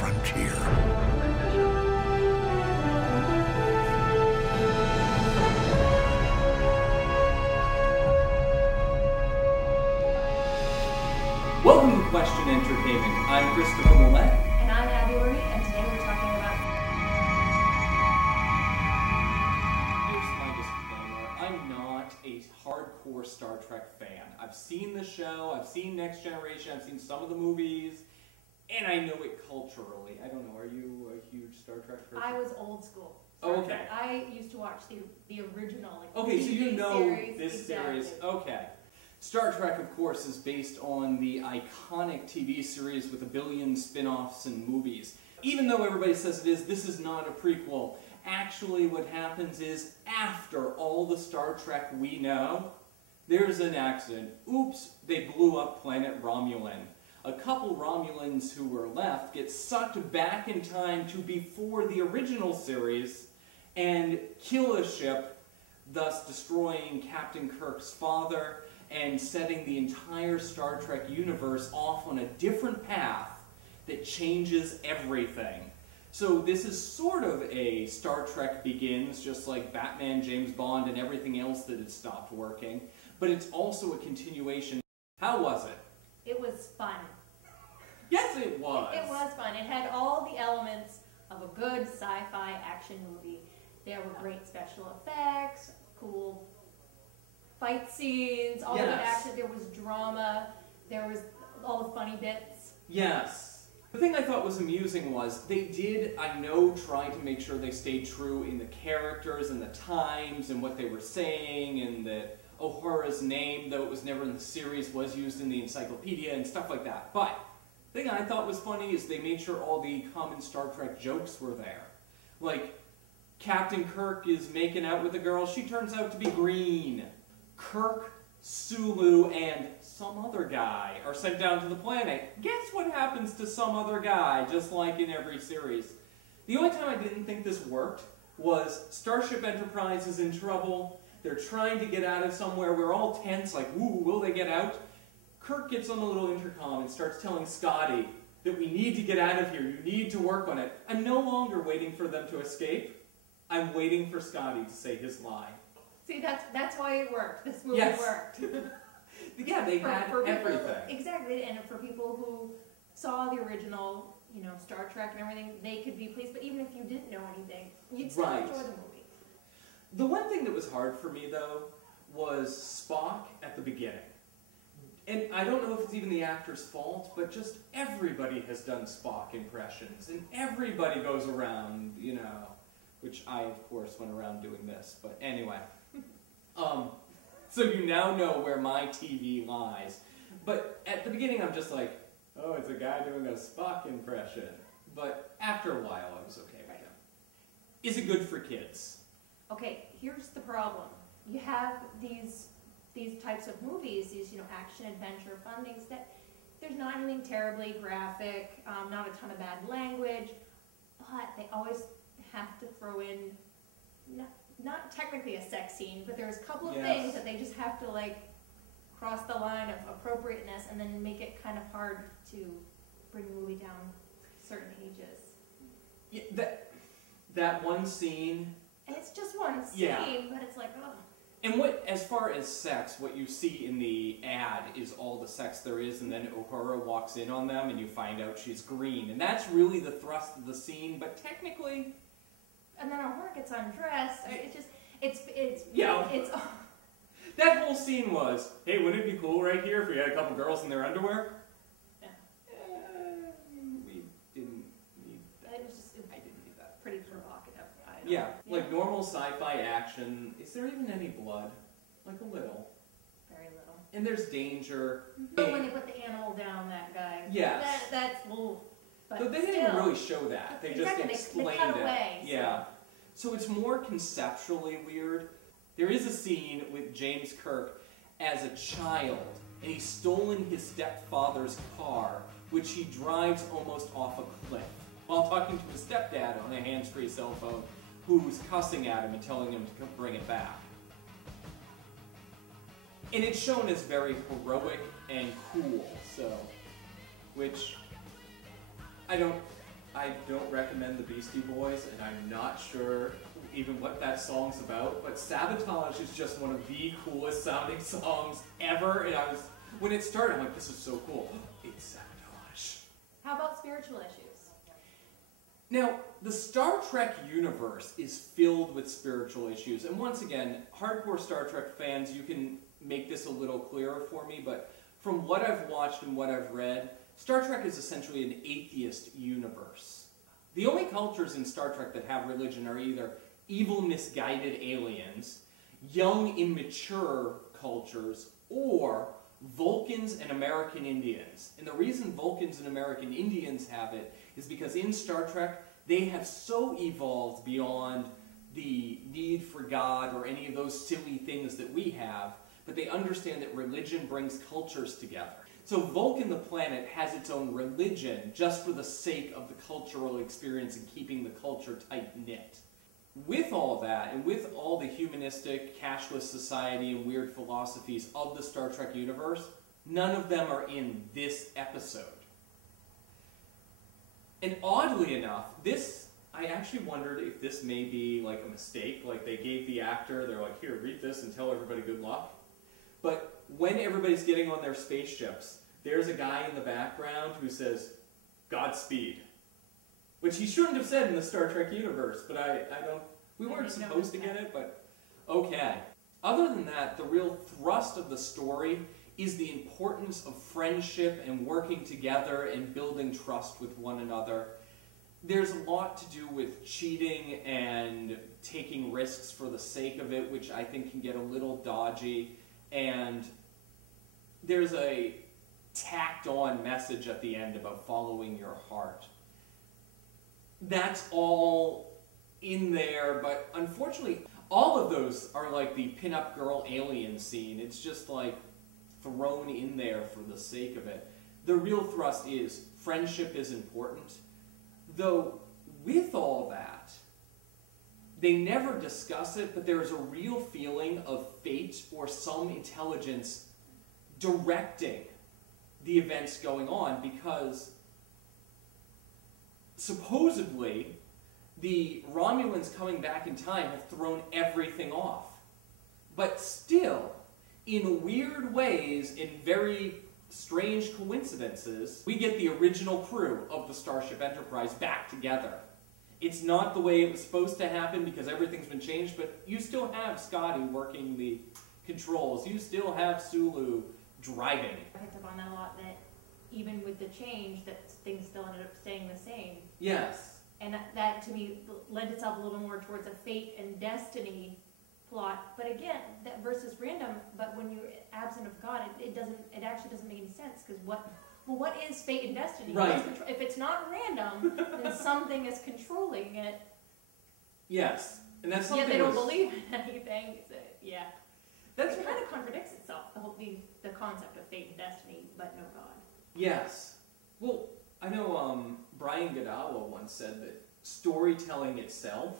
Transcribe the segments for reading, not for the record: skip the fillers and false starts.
frontier. Welcome to Question Entertainment. I'm Christopher Millette. And I'm Abby Lurie, and today we're talking about... Here's my disclaimer. I'm not a hardcore Star Trek fan. I've seen the show, I've seen Next Generation, I've seen some of the movies, and I know it culturally. I don't know, are you a huge Star Trek person? I was old school. Oh, okay. I used to watch the original, like Okay, so you know series. this Exactly. series. Okay. Star Trek, of course, is based on the iconic TV series with a billion spin-offs and movies. Even though everybody says it is, this is not a prequel. Actually, what happens is, after all the Star Trek we know, there's an accident. Oops, they blew up planet Romulan. A couple Romulans who were left get sucked back in time to before the original series and kill a ship, thus destroying Captain Kirk's father and setting the entire Star Trek universe off on a different path that changes everything. So this is sort of a Star Trek Begins, just like Batman, James Bond, and everything else that had stopped working. But it's also a continuation. How was it? It was fun. Yes, it was. It was fun. It had all the elements of a good sci-fi action movie. There were great special effects, cool fight scenes, all the good action. There was drama. There was all the funny bits. Yes. The thing I thought was amusing was they did, I know, try to make sure they stayed true in the characters and the times and what they were saying, and that Uhura's name, though it was never in the series, was used in the encyclopedia and stuff like that. But the thing I thought was funny is they made sure all the common Star Trek jokes were there. Like, Captain Kirk is making out with a girl, she turns out to be green. Kirk, Sulu, and some other guy are sent down to the planet. Guess what happens to some other guy, just like in every series? The only time I didn't think this worked was Starship Enterprise is in trouble. They're trying to get out of somewhere. We're all tense, like, ooh, will they get out? Kirk gets on the little intercom and starts telling Scotty that we need to get out of here. You need to work on it. I'm no longer waiting for them to escape. I'm waiting for Scotty to say his line. See, that's why it worked. This movie worked. Yeah, they had everything. Exactly, and for people who saw the original, you know, Star Trek and everything, they could be pleased. But even if you didn't know anything, you'd still enjoy the movie. The one thing that was hard for me, though, was Spock at the beginning. And I don't know if it's even the actor's fault, but just everybody has done Spock impressions, and everybody goes around, you know, which I, of course, went around doing this, but anyway. So you now know where my TV lies. But at the beginning, I'm just like, oh, it's a guy doing a Spock impression. But after a while, I was okay with him. Is it good for kids? Okay, here's the problem. You have these types of movies, these, you know, action, adventure, fun things that there's not anything terribly graphic, not a ton of bad language, but they always have to throw in, not technically a sex scene, but there's a couple of things that they just have to, like, cross the line of appropriateness and then make it kind of hard to bring the movie down certain ages. Yeah, that one scene. And it's just one scene, but it's like, oh. And what, as far as sex, what you see in the ad is all the sex there is, and then Uhura walks in on them, and you find out she's green. And that's really the thrust of the scene, but technically... And then Uhura gets undressed. It's That whole scene was, hey, wouldn't it be cool right here if we had a couple girls in their underwear? Yeah. We didn't need that. It was just, I didn't need that. Pretty provocative. Like normal sci-fi action. Is there even any blood? Like a little. Very little. And there's danger. But when they put the animal down, that guy. Yes. That's little. So they didn't even really show that. They just explained they cut it. Away, yeah. So it's more conceptually weird. There is a scene with James Kirk as a child, and he's stolen his stepfather's car, which he drives almost off a cliff, while talking to his stepdad on a hands-free cell phone, who's cussing at him and telling him to bring it back. And it's shown as very heroic and cool, so, which I don't I don't recommend the Beastie Boys, and I'm not sure even what that song's about, but Sabotage is just one of the coolest sounding songs ever, and when it started, I'm like, this is so cool. It's Sabotage. How about spiritual issues? Now, the Star Trek universe is filled with spiritual issues, and once again, hardcore Star Trek fans, you can make this a little clearer for me, but from what I've watched and what I've read, Star Trek is essentially an atheist universe. The only cultures in Star Trek that have religion are either evil, misguided aliens, young, immature cultures, or Vulcans and American Indians. And the reason Vulcans and American Indians have it is because in Star Trek, they have so evolved beyond the need for God or any of those silly things that we have, but they understand that religion brings cultures together. So Vulcan, the planet, has its own religion just for the sake of the cultural experience and keeping the culture tight-knit. With all that, and with all the humanistic, cashless society and weird philosophies of the Star Trek universe, none of them are in this episode. And oddly enough, I actually wondered if this may be like a mistake, like they gave the actor, they're like, here, read this and tell everybody good luck. But when everybody's getting on their spaceships, there's a guy in the background who says, Godspeed. Which he shouldn't have said in the Star Trek universe, but we weren't supposed to get it, but okay. Other than that, the real thrust of the story is the importance of friendship and working together and building trust with one another. There's a lot to do with cheating and taking risks for the sake of it, which I think can get a little dodgy. And there's a tacked-on message at the end about following your heart. That's all in there, but unfortunately, all of those are like the pinup girl alien scene. It's just like thrown in there for the sake of it. The real thrust is friendship is important, though with all that, they never discuss it, but there's a real feeling of fate or some intelligence directing the events going on, because supposedly the Romulans coming back in time have thrown everything off. But still, in weird ways, in very strange coincidences, we get the original crew of the Starship Enterprise back together. It's not the way it was supposed to happen because everything's been changed, but you still have Scotty working the controls. You still have Sulu driving. I picked up on that a lot, that even with the change, that things still ended up staying the same. Yes. And that to me led itself a little more towards a fate and destiny plot. But again, that versus random, but when you're absent of God, it actually doesn't make any sense, because what is fate and destiny? Right. If it's not random, then something is controlling it. Yes. And that's something they don't believe in anything. Yeah. That's it kind of contradicts itself, the concept of fate and destiny, but no God. Yes. Well, I know Brian Godawa once said that storytelling itself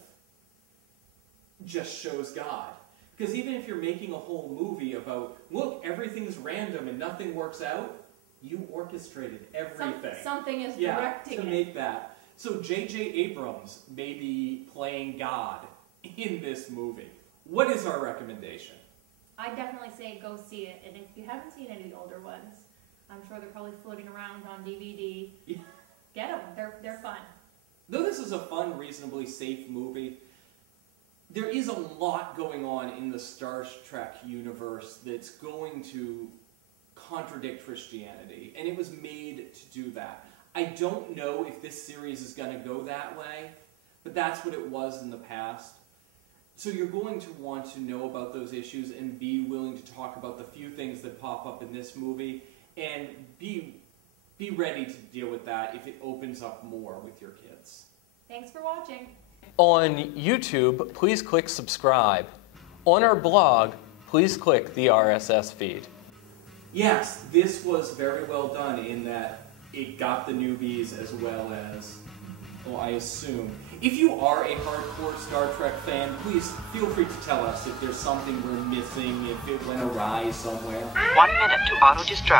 just shows God. Because even if you're making a whole movie about, look, everything's random and nothing works out, you orchestrated everything. Something is directing to make that. So J.J. Abrams may be playing God in this movie. What is our recommendation? I definitely say go see it. And if you haven't seen any of the older ones, I'm sure they're probably floating around on DVD. Yeah. Get them. They're fun. Though this is a fun, reasonably safe movie, there is a lot going on in the Star Trek universe that's going to contradict Christianity, and it was made to do that. I don't know if this series is going to go that way, but that's what it was in the past. So you're going to want to know about those issues and be willing to talk about the few things that pop up in this movie, and be ready to deal with that if it opens up more with your kids. Thanks for watching. On YouTube, please click subscribe. On our blog, please click the RSS feed. Yes, this was very well done in that it got the newbies as well as, well, I assume. If you are a hardcore Star Trek fan, please feel free to tell us if there's something we're missing, if it went awry somewhere. 1 minute to auto-destruct.